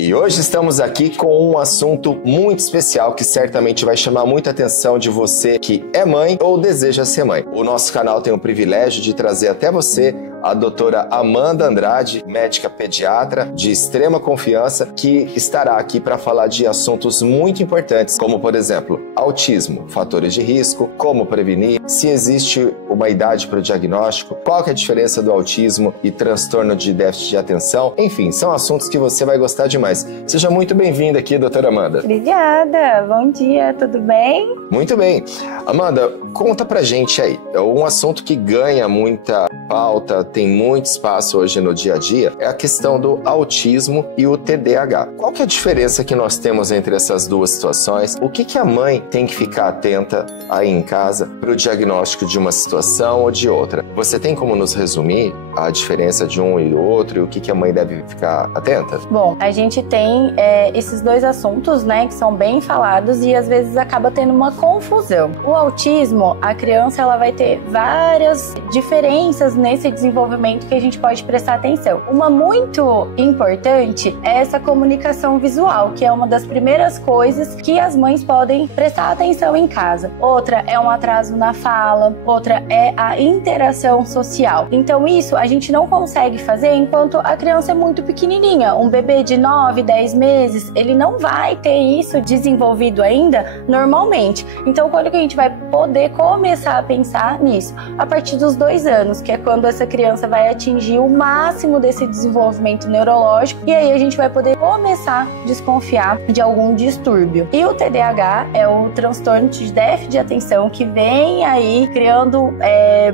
E hoje estamos aqui com um assunto muito especial que certamente vai chamar muita atenção de você que é mãe ou deseja ser mãe. O nosso canal tem o privilégio de trazer até você a doutora Amanda Andrade, médica pediatra de extrema confiança, que estará aqui para falar de assuntos muito importantes, como, por exemplo, autismo, fatores de risco, como prevenir, se existe uma idade para o diagnóstico, qual que é a diferença do autismo e transtorno de déficit de atenção. Enfim, são assuntos que você vai gostar demais. Seja muito bem-vinda aqui, doutora Amanda. Obrigada, bom dia, tudo bem? Muito bem. Amanda, conta pra gente aí, é um assunto que ganha muita pauta, tem muito espaço hoje no dia a dia, é a questão do autismo e o TDAH. Qual que é a diferença que nós temos entre essas duas situações? O que a mãe tem que ficar atenta aí em casa para o diagnóstico de uma situação ou de outra? Você tem como nos resumir a diferença de um e outro e o que a mãe deve ficar atenta? Bom, a gente tem esses dois assuntos, né, que são bem falados e às vezes acaba tendo uma confusão. O autismo, a criança ela vai ter várias diferenças nesse desenvolvimento que a gente pode prestar atenção. Uma muito importante é essa comunicação visual, que é uma das primeiras coisas que as mães podem prestar atenção em casa. Outra é um atraso na fala, outra é a interação social. Então isso a gente não consegue fazer enquanto a criança é muito pequenininha. Um bebê de 9, 10 meses, ele não vai ter isso desenvolvido ainda normalmente. Então quando que a gente vai poder começar a pensar nisso? A partir dos 2 anos, que é quando essa criança vai atingir o máximo desse desenvolvimento neurológico, e aí a gente vai poder começar a desconfiar de algum distúrbio. E o TDAH é o transtorno de déficit de atenção que vem aí criando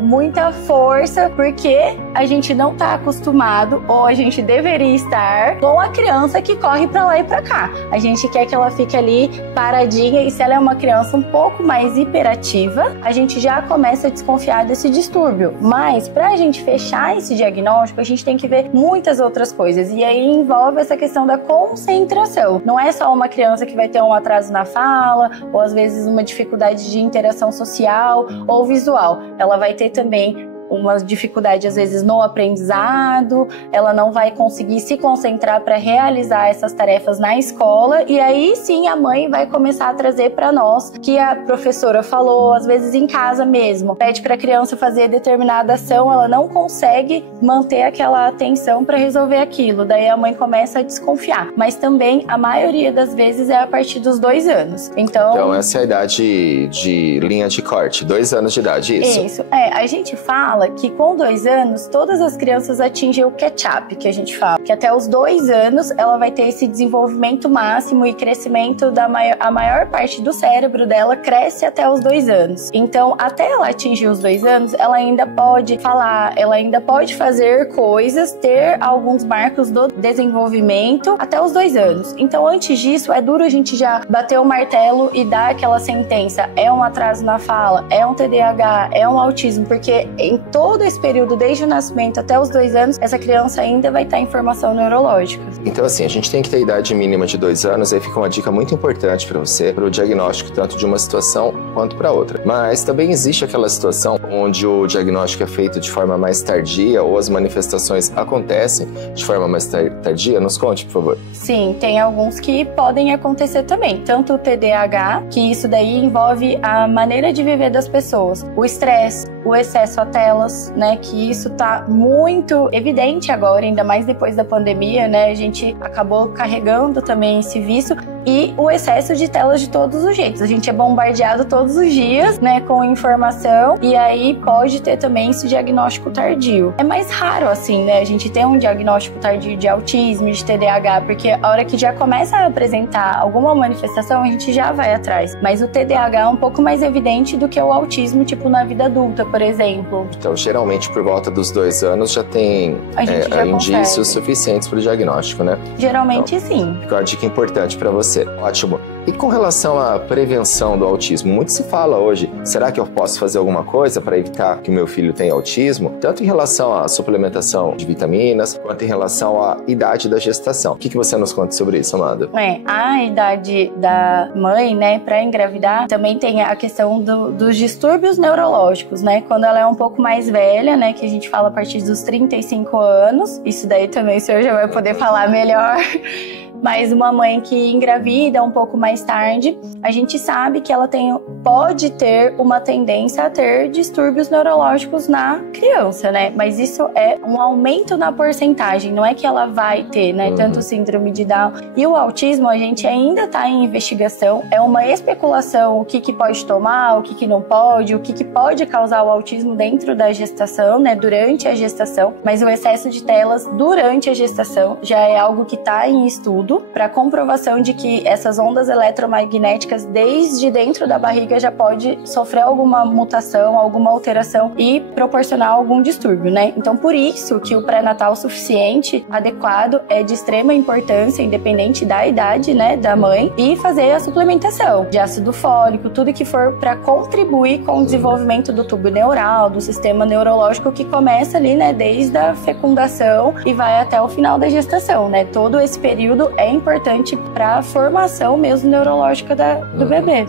muita força, porque a gente não está acostumado, ou a gente deveria estar, com a criança que corre para lá e para cá. A gente quer que ela fique ali paradinha, e se ela é uma criança um pouco mais hiperativa, a gente já começa a desconfiar desse distúrbio. Mas para a gente fechar esse diagnóstico, a gente tem que ver muitas outras coisas, e aí envolve essa questão da concentração. Não é só uma criança que vai ter um atraso na fala, ou às vezes uma dificuldade de interação social ou visual. Ela vai ter também uma dificuldade às vezes no aprendizado, ela não vai conseguir se concentrar para realizar essas tarefas na escola, e aí sim a mãe vai começar a trazer para nós que a professora falou, às vezes em casa mesmo, pede para a criança fazer determinada ação, ela não consegue manter aquela atenção para resolver aquilo, daí a mãe começa a desconfiar. Mas também a maioria das vezes é a partir dos 2 anos. Então essa é a idade de linha de corte, 2 anos de idade, isso? Isso, a gente fala que com 2 anos todas as crianças atingem o catch-up, que a gente fala, que até os 2 anos ela vai ter esse desenvolvimento máximo e crescimento a maior parte do cérebro dela cresce até os 2 anos. Então, até ela atingir os 2 anos, ela ainda pode falar, ela ainda pode fazer coisas, ter alguns marcos do desenvolvimento até os 2 anos. Então, antes disso, é duro a gente já bater o martelo e dar aquela sentença, é um atraso na fala, é um TDAH, é um autismo, porque em todo esse período, desde o nascimento até os 2 anos, essa criança ainda vai estar em formação neurológica. Então assim, a gente tem que ter idade mínima de 2 anos, aí fica uma dica muito importante para você, para o diagnóstico tanto de uma situação quanto para outra. Mas também existe aquela situação onde o diagnóstico é feito de forma mais tardia ou as manifestações acontecem de forma mais tardia. Nos conte, por favor. Sim, tem alguns que podem acontecer também. Tanto o TDAH, que isso daí envolve a maneira de viver das pessoas, o estresse, o excesso a telas, né, que isso tá muito evidente agora, ainda mais depois da pandemia, né, a gente acabou carregando também esse vício, e o excesso de telas de todos os jeitos. A gente é bombardeado todos os dias, né, com informação, e aí pode ter também esse diagnóstico tardio. É mais raro, assim, né, a gente ter um diagnóstico tardio de autismo, de TDAH, porque a hora que já começa a apresentar alguma manifestação, a gente já vai atrás. Mas o TDAH é um pouco mais evidente do que o autismo, tipo, na vida adulta, por exemplo. Então, geralmente, por volta dos 2 anos, já tem indícios suficientes para o diagnóstico, né? Geralmente, então, sim. Fica uma dica importante para você. você. Ótimo. E com relação à prevenção do autismo, muito se fala hoje, será que eu posso fazer alguma coisa para evitar que o meu filho tenha autismo? Tanto em relação à suplementação de vitaminas, quanto em relação à idade da gestação. O que você nos conta sobre isso, Amanda? A idade da mãe, né, para engravidar, também tem a questão dos distúrbios neurológicos, né? Quando ela é um pouco mais velha, né, que a gente fala a partir dos 35 anos, isso daí também o senhor já vai poder falar melhor. Mas uma mãe que engravida um pouco mais tarde, a gente sabe que ela pode ter uma tendência a ter distúrbios neurológicos na criança, né? Mas isso é um aumento na porcentagem, não é que ela vai ter, né? Tanto síndrome de Down e o autismo, a gente ainda está em investigação, é uma especulação o que pode tomar, o que não pode, o que pode causar o autismo dentro da gestação, né? Durante a gestação, mas o excesso de telas durante a gestação já é algo que está em estudo, para comprovação de que essas ondas eletromagnéticas desde dentro da barriga já pode sofrer alguma mutação, alguma alteração e proporcionar algum distúrbio, né? Então, por isso que o pré-natal suficiente, adequado, é de extrema importância, independente da idade, né, da mãe, e fazer a suplementação de ácido fólico, tudo que for para contribuir com o desenvolvimento do tubo neural, do sistema neurológico que começa ali, né, desde a fecundação e vai até o final da gestação, né? Todo esse período é importante para a formação mesmo neurológica do bebê.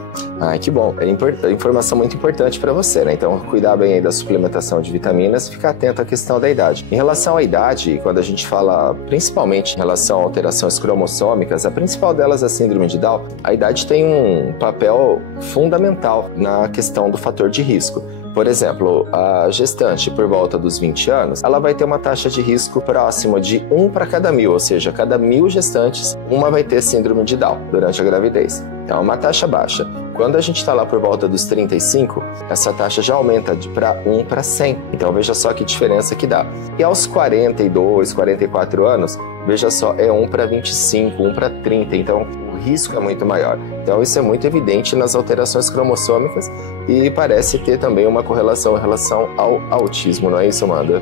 Que bom. É informação muito importante para você, né? Então, cuidar bem aí da suplementação de vitaminas e ficar atento à questão da idade. Em relação à idade, quando a gente fala principalmente em relação a alterações cromossômicas, a principal delas é a síndrome de Down, a idade tem um papel fundamental na questão do fator de risco. Por exemplo, a gestante por volta dos 20 anos, ela vai ter uma taxa de risco próxima de 1 para cada 1000, ou seja, cada 1000 gestantes, uma vai ter síndrome de Down durante a gravidez. Então é uma taxa baixa. Quando a gente está lá por volta dos 35, essa taxa já aumenta para 1 para 100. Então veja só que diferença que dá. E aos 42, 44 anos, veja só, é 1 para 25, 1 para 30. Então o risco é muito maior. Então isso é muito evidente nas alterações cromossômicas e parece ter também uma correlação em relação ao autismo, não é isso, Amanda?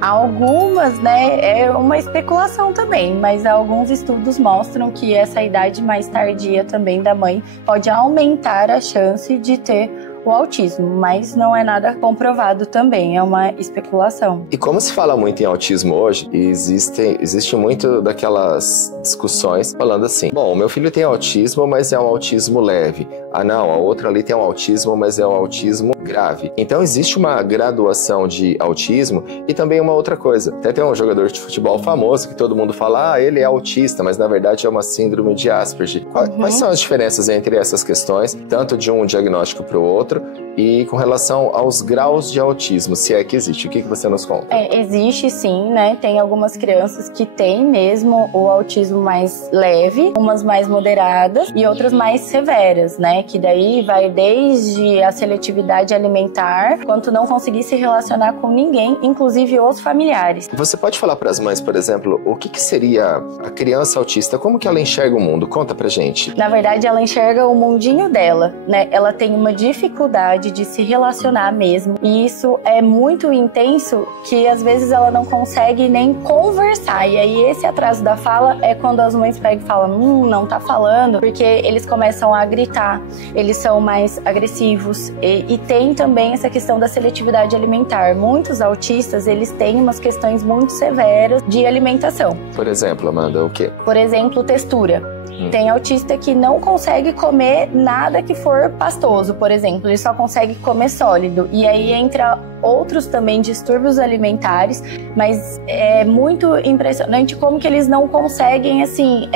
Algumas, né, é uma especulação também, mas alguns estudos mostram que essa idade mais tardia também da mãe pode aumentar a chance de ter o autismo, mas não é nada comprovado também, é uma especulação. E como se fala muito em autismo hoje, existe muito daquelas discussões falando assim, bom, o meu filho tem autismo, mas é um autismo leve. Não, a outra ali tem um autismo, mas é um autismo grave. Então existe uma graduação de autismo e também uma outra coisa. Até tem um jogador de futebol famoso que todo mundo fala, ele é autista, mas na verdade é uma síndrome de Asperger. Quais são as diferenças entre essas questões, tanto de um diagnóstico para o outro, e com relação aos graus de autismo, se é que existe? O que você nos conta? Existe sim, né? Tem algumas crianças que têm mesmo o autismo mais leve, umas mais moderadas e outras mais severas, né? Que daí vai desde a seletividade alimentar, quanto não conseguir se relacionar com ninguém, inclusive os familiares. Você pode falar para as mães, por exemplo, o que seria a criança autista? Como que ela enxerga o mundo? Conta pra gente. Na verdade, ela enxerga o mundinho dela, né? Ela tem uma dificuldade de se relacionar mesmo. E isso é muito intenso que às vezes ela não consegue nem conversar. E aí esse atraso da fala é quando as mães pegam e falam, não tá falando, porque eles começam a gritar, eles são mais agressivos e tem também essa questão da seletividade alimentar. Muitos autistas, eles têm umas questões muito severas de alimentação. Por exemplo, Amanda, o quê? Por exemplo, textura. Tem autista que não consegue comer nada que for pastoso, por exemplo. Ele só consegue comer sólido. E aí entra outros também distúrbios alimentares, mas é muito impressionante como que eles não conseguem, assim,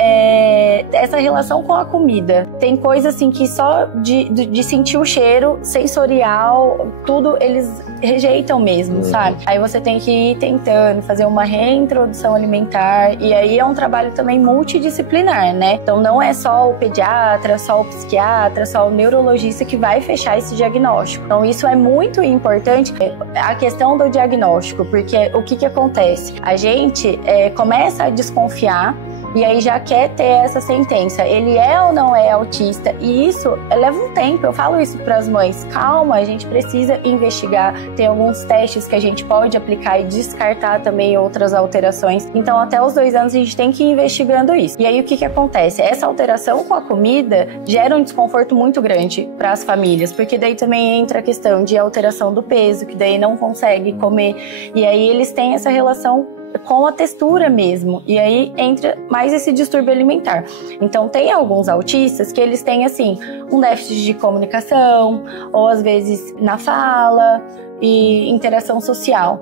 essa relação com a comida. Tem coisa, assim, que só de sentir o cheiro sensorial, tudo eles rejeitam mesmo, sabe? Aí você tem que ir tentando fazer uma reintrodução alimentar, e aí é um trabalho também multidisciplinar, né? Então não é só o pediatra, só o psiquiatra, só o neurologista que vai fechar esse diagnóstico. Então isso é muito importante, a questão do diagnóstico, porque o que acontece? A gente começa a desconfiar e aí já quer ter essa sentença. Ele é ou não é autista? E isso leva um tempo. Eu falo isso para as mães. Calma, a gente precisa investigar. Tem alguns testes que a gente pode aplicar e descartar também outras alterações. Então, até os 2 anos a gente tem que ir investigando isso. E aí o que acontece? Essa alteração com a comida gera um desconforto muito grande para as famílias, porque daí também entra a questão de alteração do peso, que daí não consegue comer. E aí eles têm essa relação com a textura mesmo, e aí entra mais esse distúrbio alimentar. Então tem alguns autistas que eles têm assim um déficit de comunicação, ou às vezes na fala e interação social.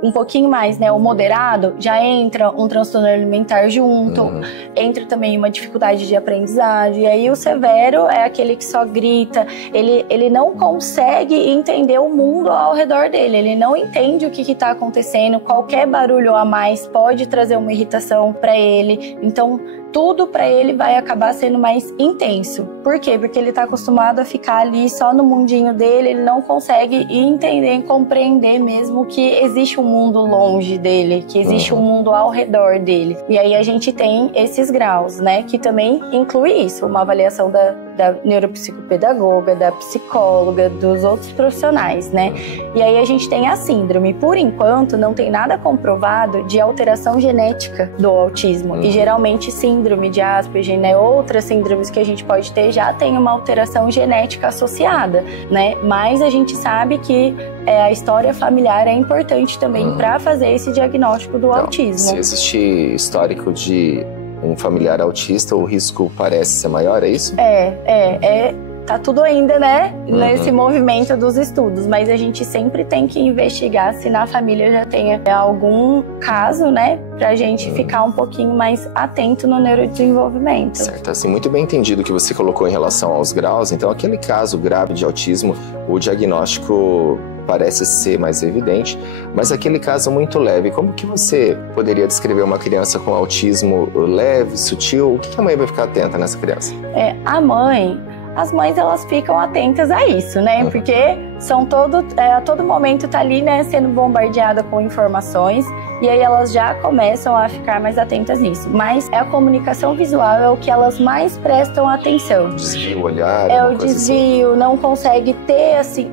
Um pouquinho mais, né, o moderado, já entra um transtorno alimentar junto, entra também uma dificuldade de aprendizagem, e aí o severo é aquele que só grita, ele não consegue entender o mundo ao redor dele, ele não entende o que está acontecendo, qualquer barulho a mais pode trazer uma irritação para ele, então tudo para ele vai acabar sendo mais intenso. Por quê? Porque ele está acostumado a ficar ali só no mundinho dele, ele não consegue entender e compreender mesmo que existe um mundo longe dele, que existe um mundo ao redor dele. E aí a gente tem esses graus, né? Que também inclui isso, uma avaliação da neuropsicopedagoga, da psicóloga, dos outros profissionais, né? E aí a gente tem a síndrome. Por enquanto, não tem nada comprovado de alteração genética do autismo. E geralmente síndrome de Asperger, né? Outras síndromes que a gente pode ter já tem uma alteração genética associada, né? Mas a gente sabe que a história familiar é importante também para fazer esse diagnóstico do autismo. Se existe histórico de um familiar autista, o risco parece ser maior, é isso? Tá tudo ainda, né, nesse movimento dos estudos, mas a gente sempre tem que investigar se na família já tenha algum caso, né, pra gente ficar um pouquinho mais atento no neurodesenvolvimento. Certo, assim, muito bem entendido o que você colocou em relação aos graus. Então, aquele caso grave de autismo, o diagnóstico parece ser mais evidente, mas aquele caso muito leve, como que você poderia descrever uma criança com autismo leve, sutil? O que a mãe vai ficar atenta nessa criança? As mães, elas ficam atentas a isso, né? Porque a todo momento tá ali, né, sendo bombardeada com informações, e aí elas já começam a ficar mais atentas nisso. Mas a comunicação visual é o que elas mais prestam atenção. Desvio o olhar. É o desvio, assim. Não consegue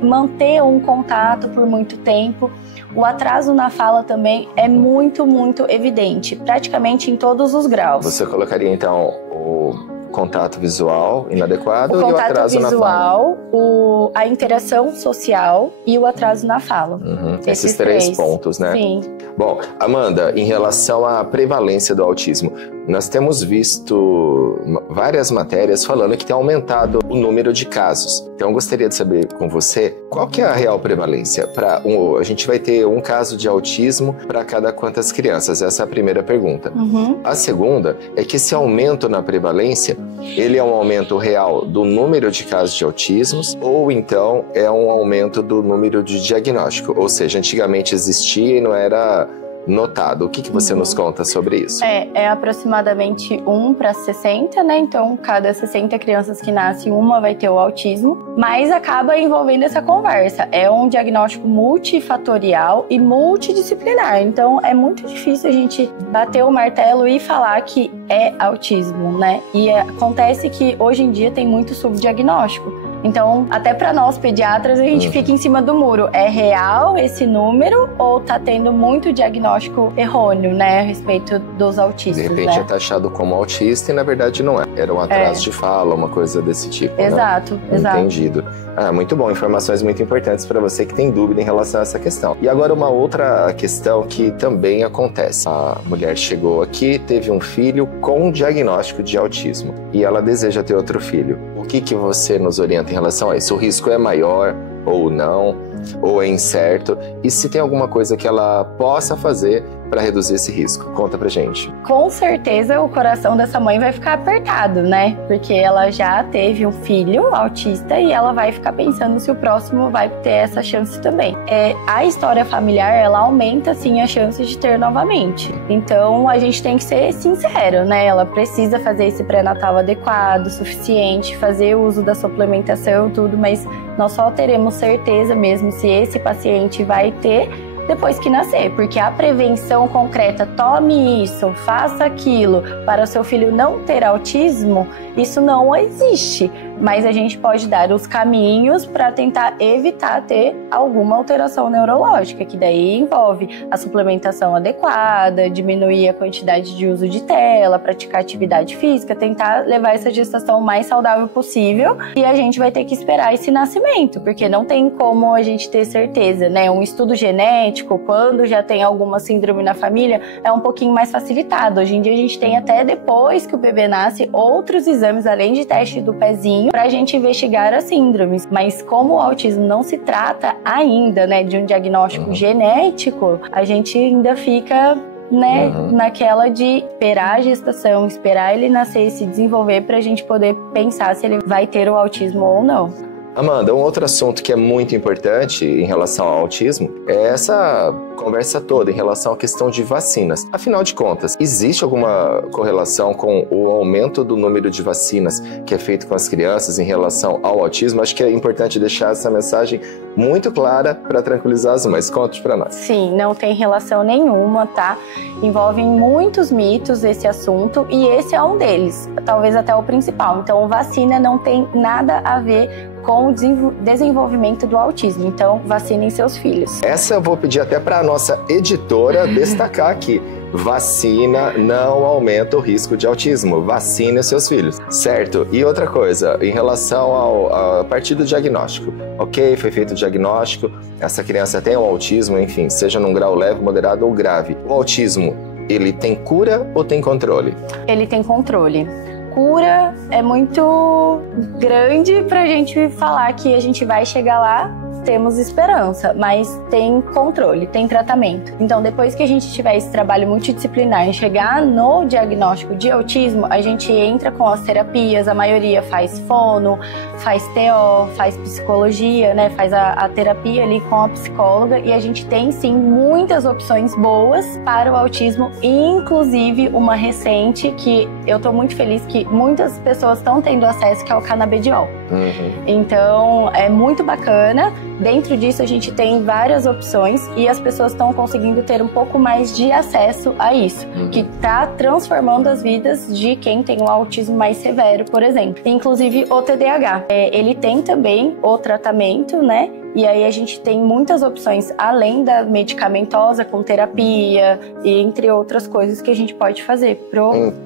manter um contato por muito tempo. O atraso na fala também é muito, muito evidente, praticamente em todos os graus. Você colocaria, então, o contato visual inadequado e o atraso na fala. O contato visual, a interação social e o atraso na fala. Esses três pontos, né? Sim. Bom, Amanda, em relação à prevalência do autismo, nós temos visto várias matérias falando que tem aumentado o número de casos. Então, eu gostaria de saber com você, qual que é a real prevalência? A gente vai ter um caso de autismo para cada quantas crianças? Essa é a primeira pergunta. A segunda é que esse aumento na prevalência, ele é um aumento real do número de casos de autismos ou então é um aumento do número de diagnóstico? Ou seja, antigamente existia e não era notado. O que você nos conta sobre isso? É aproximadamente 1 para 60, né? Então, cada 60 crianças que nascem, uma vai ter o autismo, mas acaba envolvendo essa conversa. É um diagnóstico multifatorial e multidisciplinar. Então, é muito difícil a gente bater o martelo e falar que é autismo, né? E acontece que hoje em dia tem muito subdiagnóstico. Então, até para nós pediatras, a gente fica em cima do muro. É real esse número ou tá tendo muito diagnóstico errôneo, né, a respeito dos autistas, de repente, né? É taxado como autista e na verdade não é. Era um atraso de fala, uma coisa desse tipo. Exato, né? exato. Entendido. Muito bom, informações muito importantes para você que tem dúvida em relação a essa questão. E agora uma outra questão que também acontece. A mulher chegou aqui, teve um filho com diagnóstico de autismo e ela deseja ter outro filho. O que você nos orienta em relação a isso? O risco é maior ou não? Ou é incerto? E se tem alguma coisa que ela possa fazer para reduzir esse risco? Conta pra gente. Com certeza o coração dessa mãe vai ficar apertado, né? Porque ela já teve um filho autista e ela vai ficar pensando se o próximo vai ter essa chance também. A história familiar, ela aumenta sim a chance de ter novamente. Então a gente tem que ser sincero, né? Ela precisa fazer esse pré-natal adequado, suficiente, fazer uso da suplementação, tudo, mas nós só teremos certeza mesmo se esse paciente vai ter depois que nascer, porque a prevenção concreta, tome isso, faça aquilo, para o seu filho não ter autismo, isso não existe. Mas a gente pode dar os caminhos para tentar evitar ter alguma alteração neurológica, que daí envolve a suplementação adequada, diminuir a quantidade de uso de tela, praticar atividade física, tentar levar essa gestação mais saudável possível. E a gente vai ter que esperar esse nascimento, porque não tem como a gente ter certeza, né? Um estudo genético, quando já tem alguma síndrome na família, é um pouquinho mais facilitado. Hoje em dia a gente tem até depois que o bebê nasce, outros exames, além de teste do pezinho, para a gente investigar as síndromes. Mas como o autismo não se trata ainda, né, de um diagnóstico genético, a gente ainda fica, né, naquela de esperar a gestação, esperar ele nascer e se desenvolver para a gente poder pensar se ele vai ter o autismo ou não. Amanda, um outro assunto que é muito importante em relação ao autismo é essa conversa toda em relação à questão de vacinas. Afinal de contas, existe alguma correlação com o aumento do número de vacinas que é feito com as crianças em relação ao autismo? Acho que é importante deixar essa mensagem muito clara para tranquilizar as mães. Conte para nós. Sim, não tem relação nenhuma, tá? Envolvem muitos mitos esse assunto e esse é um deles, talvez até o principal. Então, vacina não tem nada a ver com o desenvolvimento do autismo. Então, vacinem seus filhos. Essa eu vou pedir até para a nossa editora destacar aqui. Vacina não aumenta o risco de autismo. Vacine seus filhos, certo? E outra coisa, em relação a partir do diagnóstico. Ok, foi feito o diagnóstico, essa criança tem um autismo, enfim, seja num grau leve, moderado ou grave. O autismo, ele tem cura ou tem controle? Ele tem controle. Cura é muito grande pra gente falar que a gente vai chegar lá, temos esperança, mas tem controle, tem tratamento. Então, depois que a gente tiver esse trabalho multidisciplinar e chegar no diagnóstico de autismo, a gente entra com as terapias, a maioria faz fono, faz TO, faz psicologia, né? Faz a terapia ali com a psicóloga e a gente tem, sim, muitas opções boas para o autismo, inclusive uma recente que eu tô muito feliz que muitas pessoas estão tendo acesso, que é o canabidiol. Então, é muito bacana. Dentro disso, a gente tem várias opções e as pessoas estão conseguindo ter um pouco mais de acesso a isso, que está transformando as vidas de quem tem um autismo mais severo, por exemplo. Inclusive o TDAH. Ele tem também o tratamento, né? E aí a gente tem muitas opções, além da medicamentosa, com terapia, e entre outras coisas que a gente pode fazer.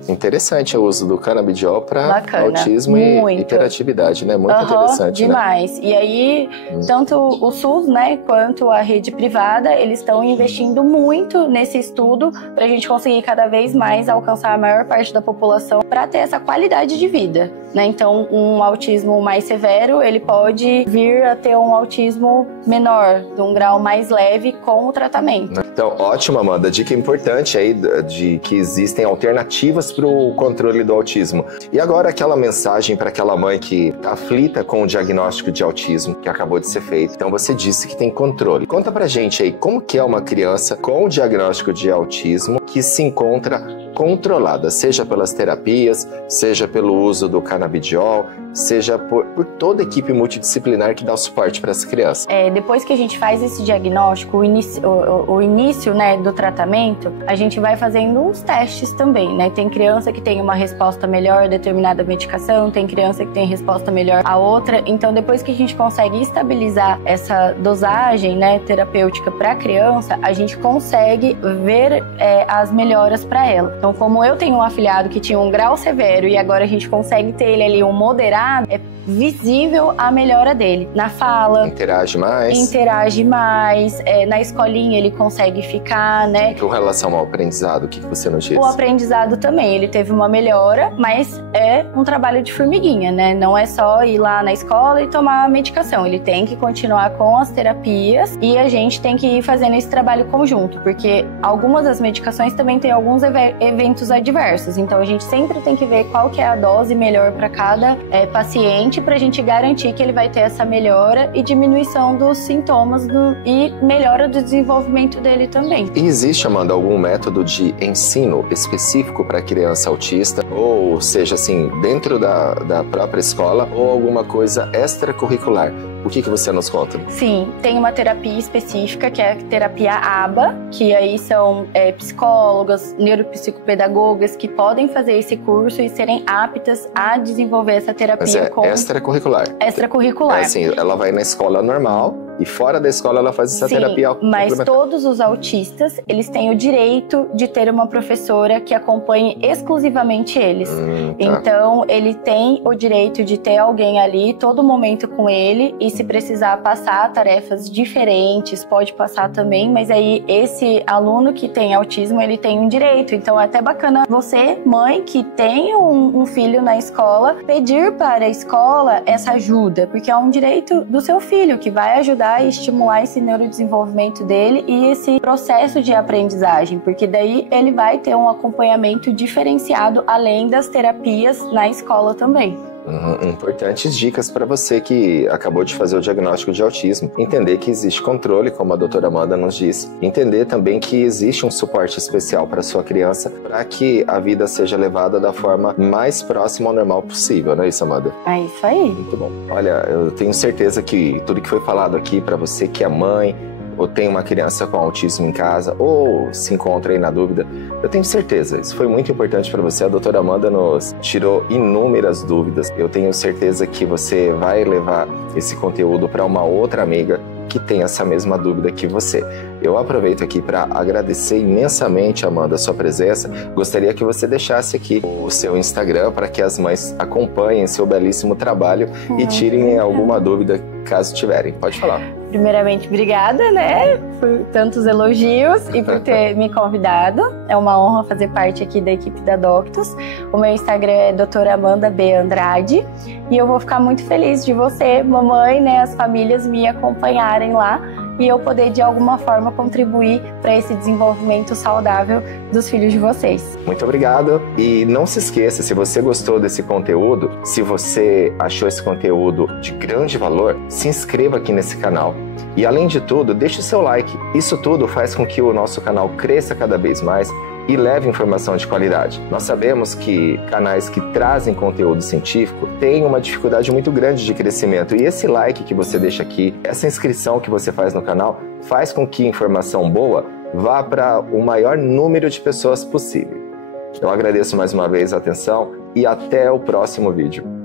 Interessante o uso do canabidiol para autismo e hiperatividade, né? Muito interessante, demais. Né? E aí, tanto o SUS, né, quanto a rede privada, eles estão investindo muito nesse estudo para a gente conseguir cada vez mais alcançar a maior parte da população para ter essa qualidade de vida, né? Então, um autismo mais severo, ele pode vir a ter um autismo menor, de um grau mais leve com o tratamento. Então, ótimo, Amanda. Dica importante aí de que existem alternativas para o controle do autismo. E agora aquela mensagem para aquela mãe que está aflita com o diagnóstico de autismo que acabou de ser feito. Então, você disse que tem controle. Conta pra gente aí como que é uma criança com o diagnóstico de autismo que se encontra controlada, seja pelas terapias, seja pelo uso do canabidiol, seja por toda a equipe multidisciplinar que dá o suporte para essa criança. Depois que a gente faz esse diagnóstico, o início, né, do tratamento, a gente vai fazendo uns testes também, né? Tem criança que tem uma resposta melhor a determinada medicação, tem criança que tem resposta melhor a outra. Então, depois que a gente consegue estabilizar essa dosagem, né, terapêutica para a criança, a gente consegue ver as melhoras para ela. Então, como eu tenho um afilhado que tinha um grau severo e agora a gente consegue ter ele ali um moderado, é visível a melhora dele. Na fala. Interage mais. Na escolinha ele consegue ficar, né? Com relação ao aprendizado, o que você nos diz? O aprendizado também, ele teve uma melhora, mas é um trabalho de formiguinha, né? Não é só ir lá na escola e tomar a medicação. Ele tem que continuar com as terapias e a gente tem que ir fazendo esse trabalho conjunto, porque algumas das medicações também têm alguns eventos adversos. Então a gente sempre tem que ver qual que é a dose melhor para cada paciente, para a gente garantir que ele vai ter essa melhora e diminuição dos sintomas e melhora do desenvolvimento dele também. E existe, Amanda, algum método de ensino específico para criança autista? Ou seja, assim, dentro da própria escola ou alguma coisa extracurricular O que você nos conta? Sim, tem uma terapia específica, que é a terapia ABA, que aí são psicólogas, neuropsicopedagogas que podem fazer esse curso e serem aptas a desenvolver essa terapia. Mas é extracurricular. Extracurricular. É assim, ela vai na escola normal e fora da escola ela faz essa terapia mas todos os autistas, eles têm o direito de ter uma professora que acompanhe exclusivamente eles. Tá. Então, ele tem o direito de ter alguém ali todo momento com ele, e se precisar passar tarefas diferentes, pode passar também, mas aí esse aluno que tem autismo, ele tem um direito. Então, é até bacana você, mãe, que tem um filho na escola, pedir para a escola essa ajuda, porque é um direito do seu filho, que vai ajudar e estimular esse neurodesenvolvimento dele e esse processo de aprendizagem, porque daí ele vai ter um acompanhamento diferenciado além das terapias na escola também. Importantes dicas para você que acabou de fazer o diagnóstico de autismo. Entender que existe controle, como a doutora Amanda nos disse. Entender também que existe um suporte especial para sua criança, para que a vida seja levada da forma mais próxima ao normal possível, não é isso, Amanda? É isso aí. Muito bom. Olha, eu tenho certeza que tudo que foi falado aqui para você que é mãe, ou tem uma criança com autismo em casa, ou se encontra aí na dúvida, eu tenho certeza, isso foi muito importante para você. A doutora Amanda nos tirou inúmeras dúvidas. Eu tenho certeza que você vai levar esse conteúdo para uma outra amiga que tem essa mesma dúvida que você. Eu aproveito aqui para agradecer imensamente, Amanda, a sua presença. Gostaria que você deixasse aqui o seu Instagram para que as mães acompanhem seu belíssimo trabalho e tirem alguma dúvida caso tiverem. Pode falar. Primeiramente, obrigada, né, por tantos elogios e por ter me convidado. É uma honra fazer parte aqui da equipe da Doctus. O meu Instagram é doutora Amanda B. Andrade e eu vou ficar muito feliz de você, mamãe, né, as famílias me acompanharem lá e eu poder, de alguma forma, contribuir para esse desenvolvimento saudável dos filhos de vocês. Muito obrigado. E não se esqueça, se você gostou desse conteúdo, se você achou esse conteúdo de grande valor, se inscreva aqui nesse canal. E, além de tudo, deixe o seu like. Isso tudo faz com que o nosso canal cresça cada vez mais e leve informação de qualidade. Nós sabemos que canais que trazem conteúdo científico têm uma dificuldade muito grande de crescimento, e esse like que você deixa aqui, essa inscrição que você faz no canal, faz com que informação boa vá para o maior número de pessoas possível. Eu agradeço mais uma vez a atenção e até o próximo vídeo.